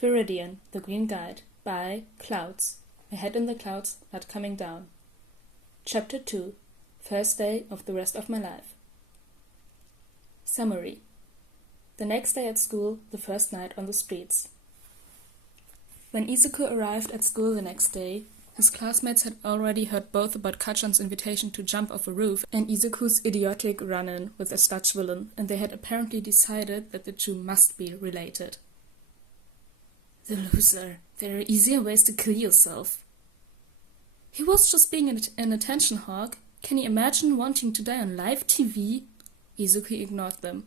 Viridian, the Green Guide, by Clouds, My Head in the Clouds, Not Coming Down. Chapter 2, First Day of the Rest of My Life. Summary. The next day at school, the first night on the streets. When Izuku arrived at school the next day, his classmates had already heard both about Kachan's invitation to jump off a roof and Izuku's idiotic run-in with a Dutch villain, and they had apparently decided that the two must be related. The loser. There are easier ways to kill yourself. He was just being an attention hog. Can you imagine wanting to die on live TV? Izuku ignored them.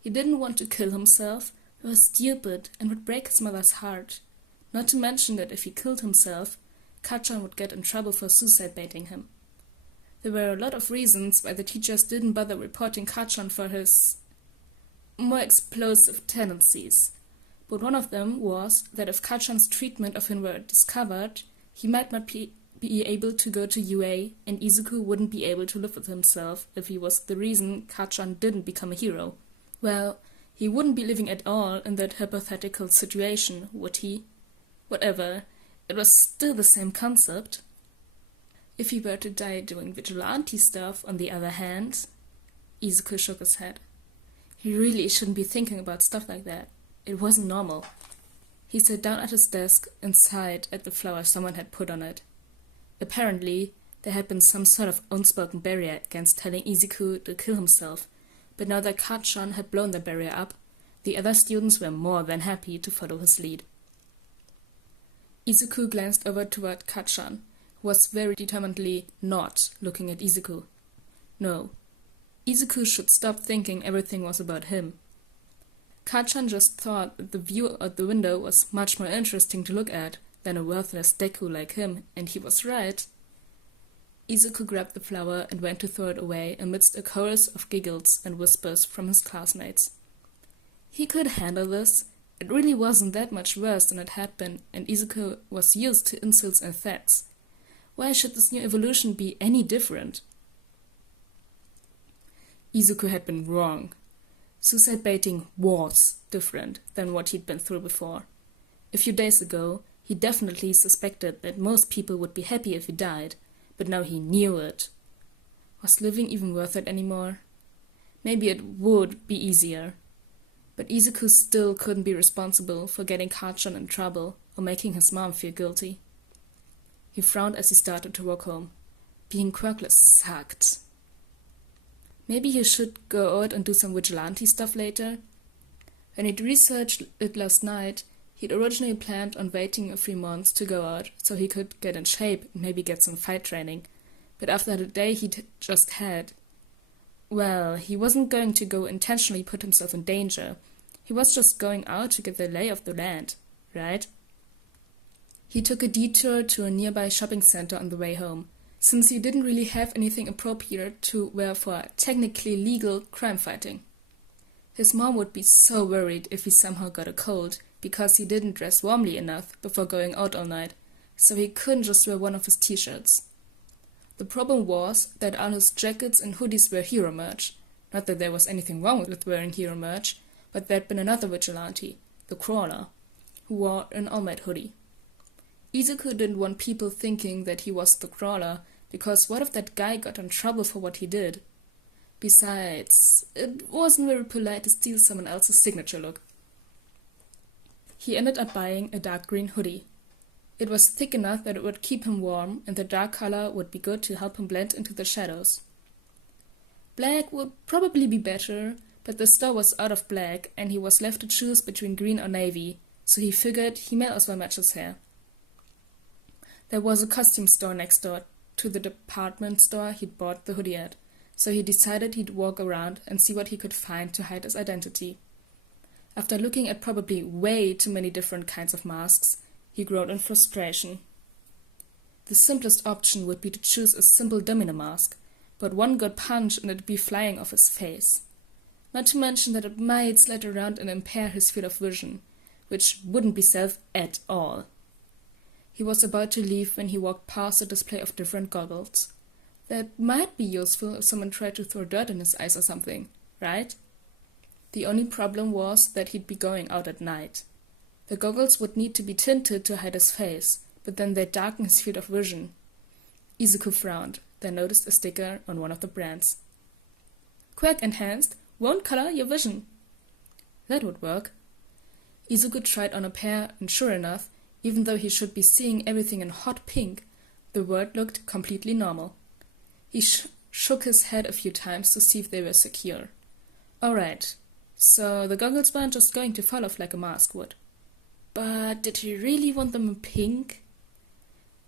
He didn't want to kill himself. He was stupid and would break his mother's heart. Not to mention that if he killed himself, Kachan would get in trouble for suicide baiting him. There were a lot of reasons why the teachers didn't bother reporting Kachan for his more explosive tendencies. But one of them was that if Kachan's treatment of him were discovered, he might not be able to go to UA, and Izuku wouldn't be able to live with himself if he was the reason Kachan didn't become a hero. Well, he wouldn't be living at all in that hypothetical situation, would he? Whatever, it was still the same concept. If he were to die doing vigilante stuff, on the other hand, Izuku shook his head. He really shouldn't be thinking about stuff like that. It wasn't normal. He sat down at his desk and sighed at the flower someone had put on it. Apparently, there had been some sort of unspoken barrier against telling Izuku to kill himself, but now that Kachan had blown the barrier up, the other students were more than happy to follow his lead. Izuku glanced over toward Kachan, who was very determinedly not looking at Izuku. No, Izuku should stop thinking everything was about him. Kachan just thought that the view out the window was much more interesting to look at than a worthless Deku like him, and he was right. Izuku grabbed the flower and went to throw it away amidst a chorus of giggles and whispers from his classmates. He could handle this. It really wasn't that much worse than it had been, and Izuku was used to insults and threats. Why should this new evolution be any different? Izuku had been wrong. Suicide baiting was different than what he'd been through before. A few days ago, he definitely suspected that most people would be happy if he died, but now he knew it. Was living even worth it anymore? Maybe it would be easier. But Izuku still couldn't be responsible for getting Kachan in trouble or making his mom feel guilty. He frowned as he started to walk home. Being quirkless sucked. Maybe he should go out and do some vigilante stuff later. When he'd researched it last night, he'd originally planned on waiting a few months to go out so he could get in shape and maybe get some fight training. But after the day he'd just had, well, he wasn't going to go intentionally put himself in danger. He was just going out to get the lay of the land, right? He took a detour to a nearby shopping center on the way home, since he didn't really have anything appropriate to wear for technically legal crime fighting. His mom would be so worried if he somehow got a cold, because he didn't dress warmly enough before going out all night, so he couldn't just wear one of his t-shirts. The problem was that all his jackets and hoodies were hero merch. Not that there was anything wrong with wearing hero merch, but there'd been another vigilante, the Crawler, who wore an All Might hoodie. Izuku didn't want people thinking that he was the Crawler, because what if that guy got in trouble for what he did? Besides, it wasn't very polite to steal someone else's signature look. He ended up buying a dark green hoodie. It was thick enough that it would keep him warm, and the dark color would be good to help him blend into the shadows. Black would probably be better, but the store was out of black, and he was left to choose between green or navy, so he figured he may as well match his hair. There was a costume store next door to the department store he'd bought the hoodie at, so he decided he'd walk around and see what he could find to hide his identity. After looking at probably way too many different kinds of masks, he growled in frustration. The simplest option would be to choose a simple domino mask, but one good punch and it'd be flying off his face. Not to mention that it might slide around and impair his field of vision, which wouldn't be safe at all. He was about to leave when he walked past a display of different goggles. That might be useful if someone tried to throw dirt in his eyes or something, right? The only problem was that he'd be going out at night. The goggles would need to be tinted to hide his face, but then they'd darken his field of vision. Izuku frowned, then noticed a sticker on one of the brands. Quirk enhanced, won't color your vision. That would work. Izuku tried on a pair, and sure enough, even though he should be seeing everything in hot pink, the world looked completely normal. He shook his head a few times to see if they were secure. Alright, so the goggles weren't just going to fall off like a mask would. But did he really want them in pink?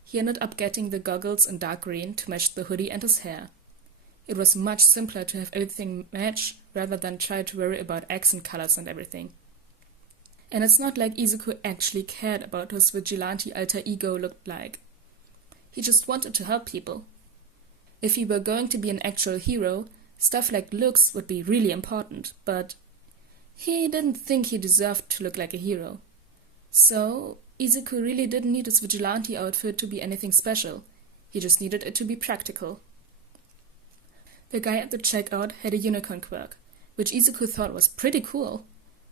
He ended up getting the goggles in dark green to match the hoodie and his hair. It was much simpler to have everything match rather than try to worry about accent colors and everything. And it's not like Izuku actually cared about what his vigilante alter ego looked like. He just wanted to help people. If he were going to be an actual hero, stuff like looks would be really important, but he didn't think he deserved to look like a hero. So, Izuku really didn't need his vigilante outfit to be anything special. He just needed it to be practical. The guy at the checkout had a unicorn quirk, which Izuku thought was pretty cool.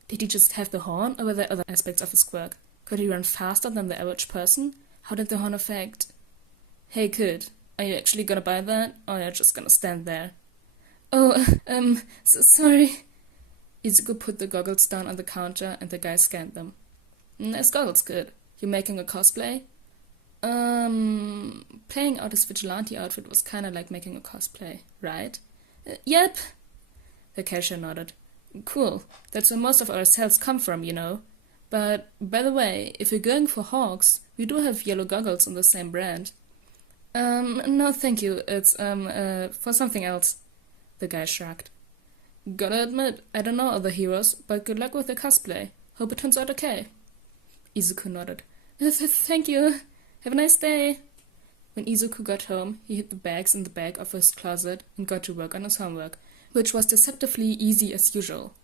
Did he just have the horn, or were there other aspects of his quirk? Could he run faster than the average person? How did the horn affect? Hey kid, are you actually gonna buy that, or are you just gonna stand there? Oh, sorry. Izuku put the goggles down on the counter and the guy scanned them. Nice goggles, kid. You making a cosplay? Playing out his vigilante outfit was kinda like making a cosplay, right? Yep. The cashier nodded. Cool. That's where most of our sales come from, you know. But, by the way, if you're going for hawks, we do have yellow goggles on the same brand. No thank you. It's, for something else. The guy shrugged. Gotta admit, I don't know other heroes, but good luck with the cosplay. Hope it turns out okay. Izuku nodded. Thank you. Have a nice day. When Izuku got home, he hid the bags in the back of his closet and got to work on his homework, which was deceptively easy as usual.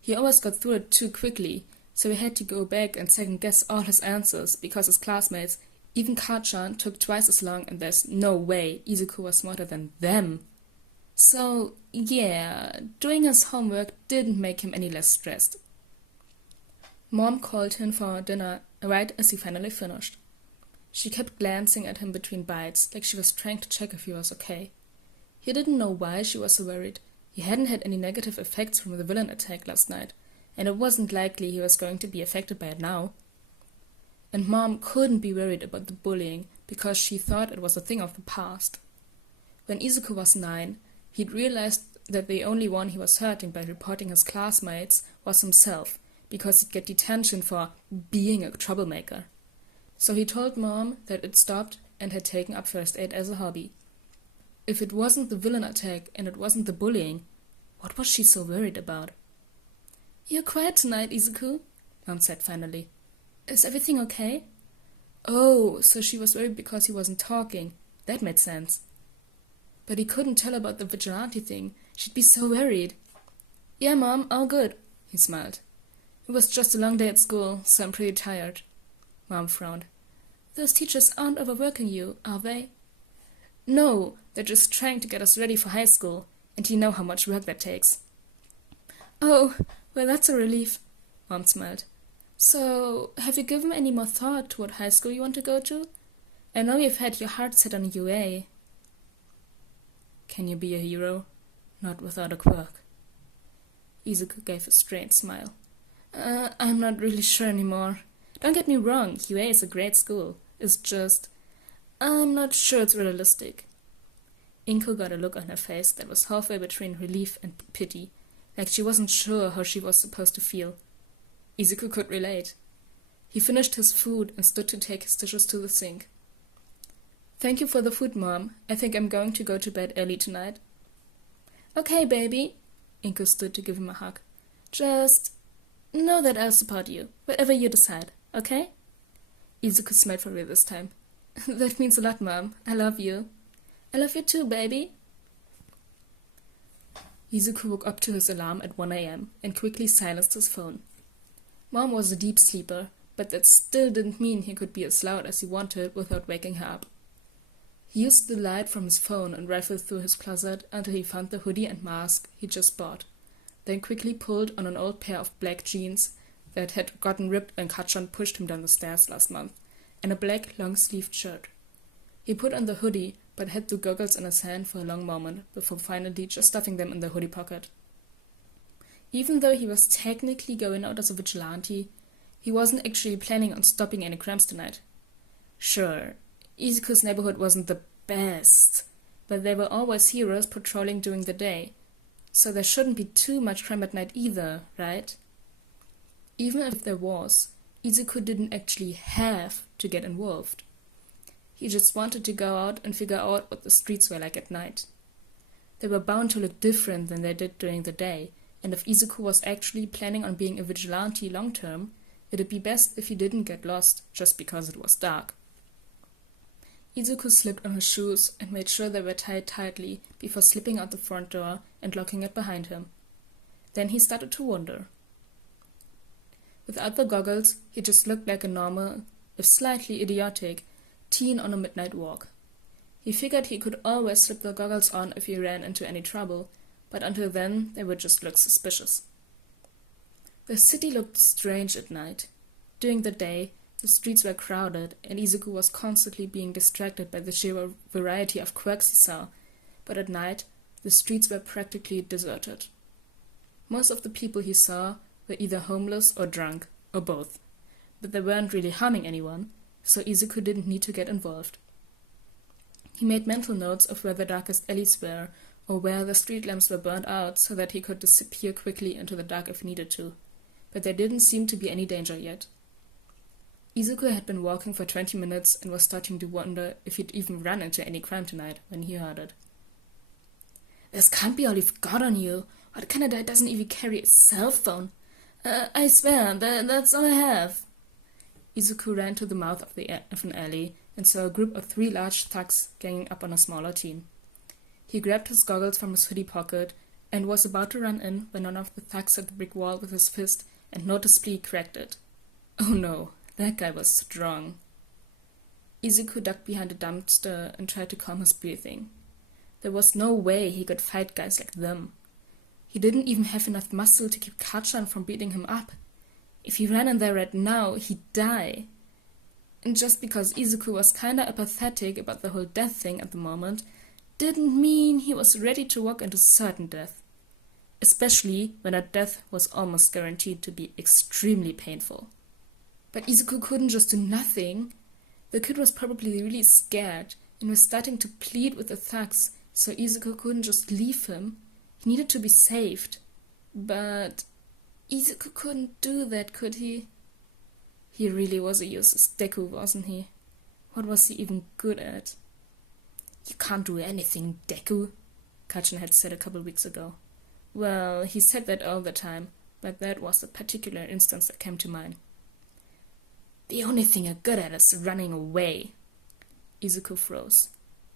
He always got through it too quickly, so he had to go back and second-guess all his answers because his classmates, even Kachan, took twice as long, and there's no way Izuku was smarter than them. So, yeah, doing his homework didn't make him any less stressed. Mom called him for dinner right as he finally finished. She kept glancing at him between bites, like she was trying to check if he was okay. He didn't know why she was so worried. He hadn't had any negative effects from the villain attack last night, and it wasn't likely he was going to be affected by it now. And Mom couldn't be worried about the bullying because she thought it was a thing of the past. When Izuku was 9, he'd realized that the only one he was hurting by reporting his classmates was himself, because he'd get detention for being a troublemaker. So he told Mom that it stopped and had taken up first aid as a hobby. If it wasn't the villain attack and it wasn't the bullying, what was she so worried about? You're quiet tonight, Izuku, Mom said finally. Is everything okay? Oh, so she was worried because he wasn't talking. That made sense. But he couldn't tell about the vigilante thing. She'd be so worried. Yeah, Mom, all good, he smiled. It was just a long day at school, so I'm pretty tired. Mom frowned. Those teachers aren't overworking you, are they? No, they're just trying to get us ready for high school, and you know how much work that takes. Oh, well, that's a relief, Mom smiled. So, have you given any more thought to what high school you want to go to? I know you've had your heart set on UA. Can you be a hero? Not without a quirk. Izuku gave a strained smile. I'm not really sure anymore. Don't get me wrong, UA is a great school. It's just, I'm not sure it's realistic. Inko got a look on her face that was halfway between relief and pity, like she wasn't sure how she was supposed to feel. Izuku could relate. He finished his food and stood to take his dishes to the sink. Thank you for the food, Mom. I think I'm going to go to bed early tonight. Okay, baby. Inko stood to give him a hug. Just know that I'll support you, whatever you decide, okay? Izuku smiled for real this time. That means a lot, Mom. I love you. I love you too, baby. Izuku woke up to his alarm at 1 a.m. and quickly silenced his phone. Mom was a deep sleeper, but that still didn't mean he could be as loud as he wanted without waking her up. He used the light from his phone and rifled through his closet until he found the hoodie and mask he just bought, then quickly pulled on an old pair of black jeans that had gotten ripped when Kachan pushed him down the stairs last month, and a black long-sleeved shirt. He put on the hoodie, but had the goggles in his hand for a long moment, before finally just stuffing them in the hoodie pocket. Even though he was technically going out as a vigilante, he wasn't actually planning on stopping any crimes tonight. Sure, Izuku's neighborhood wasn't the best, but there were always heroes patrolling during the day, so there shouldn't be too much crime at night either, right? Even if there was, Izuku didn't actually have to get involved. He just wanted to go out and figure out what the streets were like at night. They were bound to look different than they did during the day, and if Izuku was actually planning on being a vigilante long-term, it'd be best if he didn't get lost just because it was dark. Izuku slipped on his shoes and made sure they were tied tightly before slipping out the front door and locking it behind him. Then he started to wonder. Without the goggles, he just looked like a normal, if slightly idiotic, teen on a midnight walk. He figured he could always slip the goggles on if he ran into any trouble, but until then they would just look suspicious. The city looked strange at night. During the day, the streets were crowded, and Izuku was constantly being distracted by the sheer variety of quirks he saw, but at night, the streets were practically deserted. Most of the people he saw were either homeless or drunk, or both, but they weren't really harming anyone, so Izuku didn't need to get involved. He made mental notes of where the darkest alleys were, or where the street lamps were burned out so that he could disappear quickly into the dark if needed to, but there didn't seem to be any danger yet. Izuku had been walking for 20 minutes and was starting to wonder if he'd even run into any crime tonight when he heard it. "This can't be all you've got on you. What kind of guy doesn't even carry a cell phone? I swear, that's all I have." Izuku ran to the mouth of an alley and saw a group of 3 large thugs ganging up on a smaller teen. He grabbed his goggles from his hoodie pocket and was about to run in when one of the thugs hit the brick wall with his fist and noticeably cracked it. Oh no, that guy was strong. Izuku ducked behind a dumpster and tried to calm his breathing. There was no way he could fight guys like them. He didn't even have enough muscle to keep Kachan from beating him up. If he ran in there right now, he'd die. And just because Izuku was kinda apathetic about the whole death thing at the moment, didn't mean he was ready to walk into certain death. Especially when that death was almost guaranteed to be extremely painful. But Izuku couldn't just do nothing. The kid was probably really scared and was starting to plead with the thugs, so Izuku couldn't just leave him. He needed to be saved. But Izuku couldn't do that, could he? He really was a useless Deku, wasn't he? What was he even good at? "You can't do anything, Deku," Kachan had said a couple weeks ago. Well, he said that all the time, but that was a particular instance that came to mind. "The only thing you're good at is running away." Izuku froze.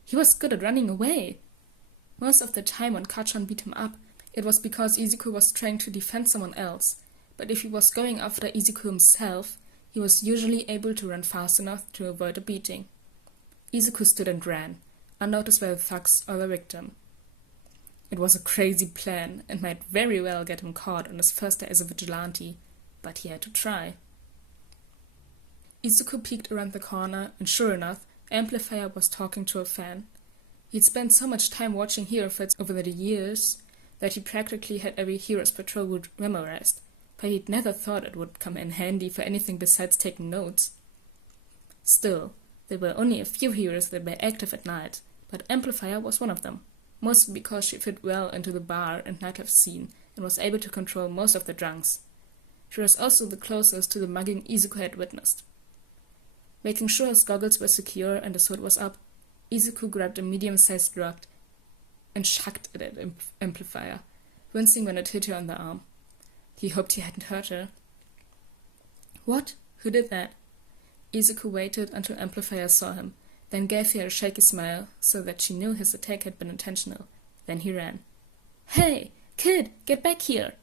He was good at running away. Most of the time when Kachan beat him up, it was because Izuku was trying to defend someone else, but if he was going after Izuku himself, he was usually able to run fast enough to avoid a beating. Izuku stood and ran, unnoticed by the thugs or the victim. It was a crazy plan and might very well get him caught on his first day as a vigilante, but he had to try. Izuku peeked around the corner, and sure enough, Amplifier was talking to a fan. He'd spent so much time watching hero fights over the years that he practically had every hero's patrol route memorized, but he'd never thought it would come in handy for anything besides taking notes. Still, there were only a few heroes that were active at night, but Amplifier was one of them, mostly because she fit well into the bar and nightlife scene and was able to control most of the drunks. She was also the closest to the mugging Izuku had witnessed. Making sure his goggles were secure and his hood was up, Izuku grabbed a medium-sized rock and chucked it at Amplifier, wincing when it hit her on the arm. He hoped he hadn't hurt her. "What? Who did that?" Izuku waited until Amplifier saw him, then gave her a shaky smile so that she knew his attack had been intentional. Then he ran. "Hey, kid, get back here!"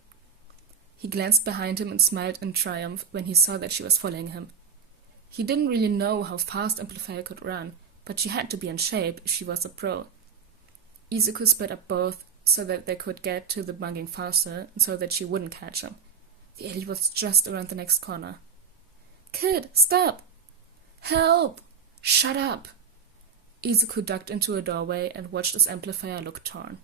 He glanced behind him and smiled in triumph when he saw that she was following him. He didn't really know how fast Amplifier could run, but she had to be in shape if she was a pro. Izuku sped up both so that they could get to the mugging faster and so that she wouldn't catch him. The alley was just around the next corner. "Kid, stop! Help! Shut up!" Izuku ducked into a doorway and watched his amplifier look torn.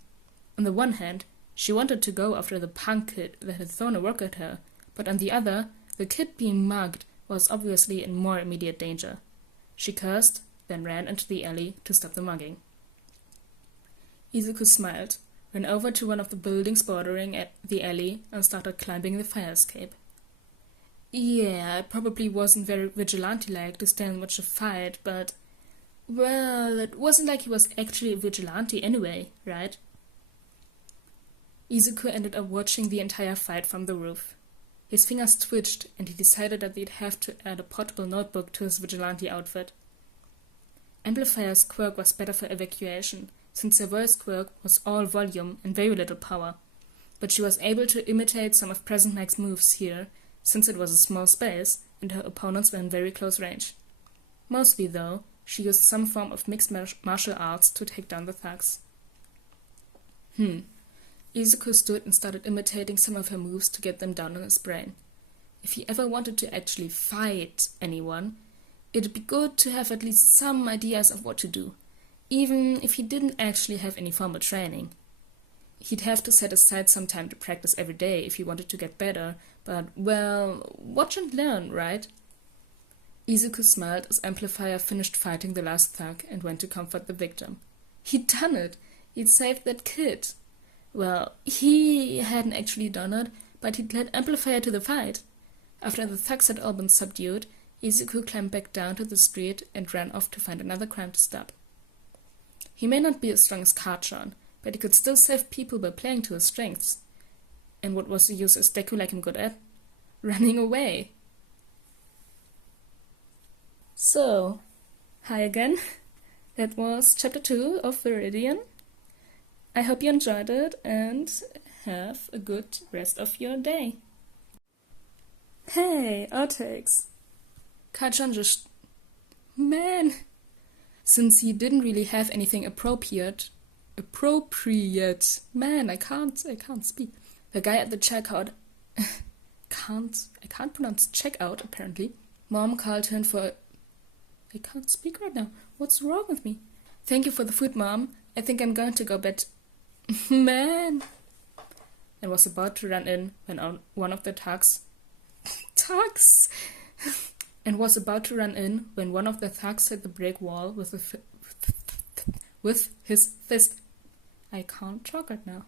On the one hand, she wanted to go after the punk kid that had thrown a rock at her, but on the other, the kid being mugged was obviously in more immediate danger. She cursed, then ran into the alley to stop the mugging. Izuku smiled, ran over to one of the buildings bordering at the alley, and started climbing the fire escape. Yeah, it probably wasn't very vigilante-like to stand and watch a fight, but, well, it wasn't like he was actually a vigilante anyway, right? Izuku ended up watching the entire fight from the roof. His fingers twitched, and he decided that he'd have to add a portable notebook to his vigilante outfit. Amplifier's quirk was better for evacuation, since her voice quirk was all volume and very little power, but she was able to imitate some of Present Mike's moves here, since it was a small space and her opponents were in very close range. Mostly, though, she used some form of mixed martial arts to take down the thugs. Izuku stood and started imitating some of her moves to get them down in his brain. If he ever wanted to actually fight anyone, it'd be good to have at least some ideas of what to do, even if he didn't actually have any formal training. He'd have to set aside some time to practice every day if he wanted to get better, but, well, watch and learn, right? Izuku smiled as Amplifier finished fighting the last thug and went to comfort the victim. He'd done it! He'd saved that kid! Well, he hadn't actually done it, but he'd led Amplifier to the fight. After the thugs had all been subdued, Izuku climbed back down to the street and ran off to find another crime to stop. He may not be as strong as Karchon, but he could still save people by playing to his strengths. And what was the use as Deku like him good at? Running away. So, hi again. That was chapter 2 of Viridian. I hope you enjoyed it and have a good rest of your day. Hey, outtakes. Karchon just... Man! Since he didn't really have anything appropriate... Man, I can't speak. The guy at the checkout... I can't pronounce checkout, apparently. Mom called him for... I can't speak right now. What's wrong with me? Thank you for the food, Mom. I think I'm going to go bed. Man! And was about to run in when one of the thugs... and was about to run in when one of the thugs hit the brick wall with his fist. I can't talk right now.